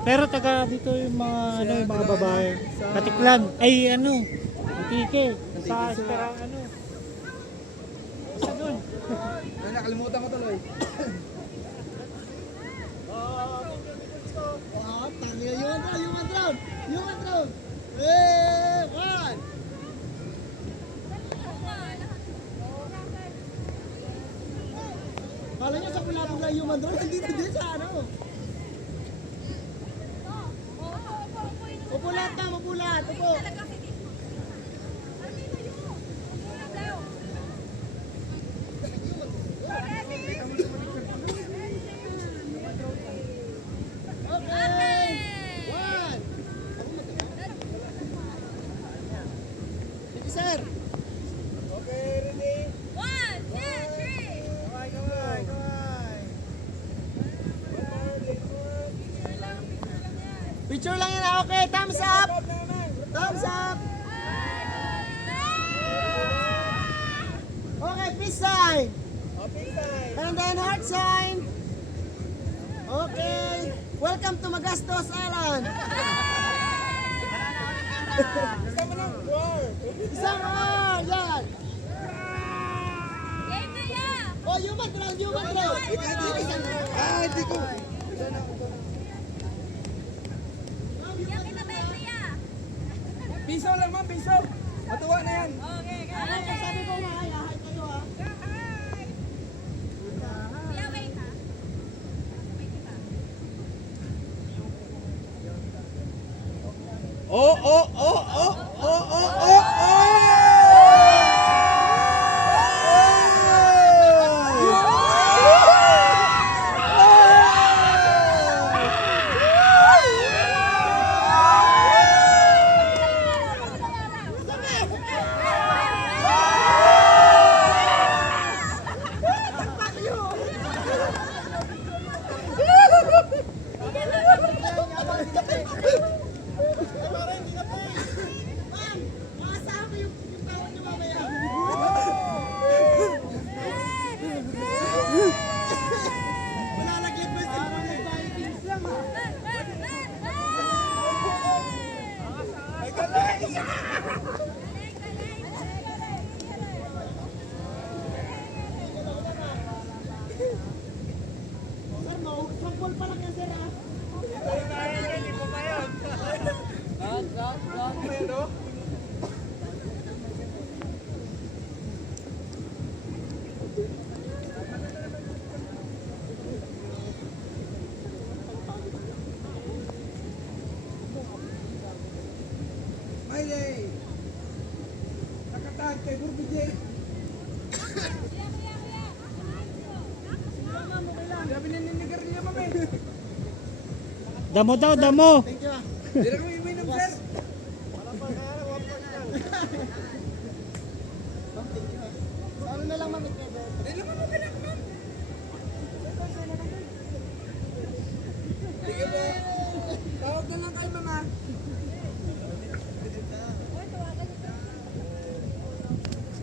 Pero taga dito yung mga ano yung mga babae. Katiklan. Ay ano, Antique. Sa Espera ano. Basta doon. Ay, nakalimutan ko tuloy. Tangina, human drone! Human drone! Eh, one! Kala nyo sa pula-pula human drone, nandito din sa ano? Upo lahat na, upo lahat, upo! Okay! One! Thank you, sir! Okay, ready? One, two, three. Kaway, kaway, kaway! Picture lang yan, okay? Thumbs up! Thumbs up! Okay, peace sign! And then heart sign! Okay! Welcome to Magastos Island! Isang yan! Game na yan. Oh, human drone, human drone! Ah, hindi ko. Yan kita Bea. Piso lang ma'am, piso. Matuwa na yan. Okay, Ay, sabi ko nga, ay, hi kayo ha. Kuya, wait ha. Wait kita. Oh, oh, oh, oh, oh, oh, oh, oh! Ma'am, maasahan ko yung tawad niyo mamaya. Wala laglag ba yung cellphone mo? Vikings lang ha. Sir, no, sampol pa lang yan sir ha. Miley! Nakatahan kay Burgo J. Sabi naninigar niya mami. Damo daw, damo. Thank you ha. Hindi na kami uminom sir. Ano na lang ma'am? Hindi naman maganak ma'am. Sige po. Tawag na lang kayo mama.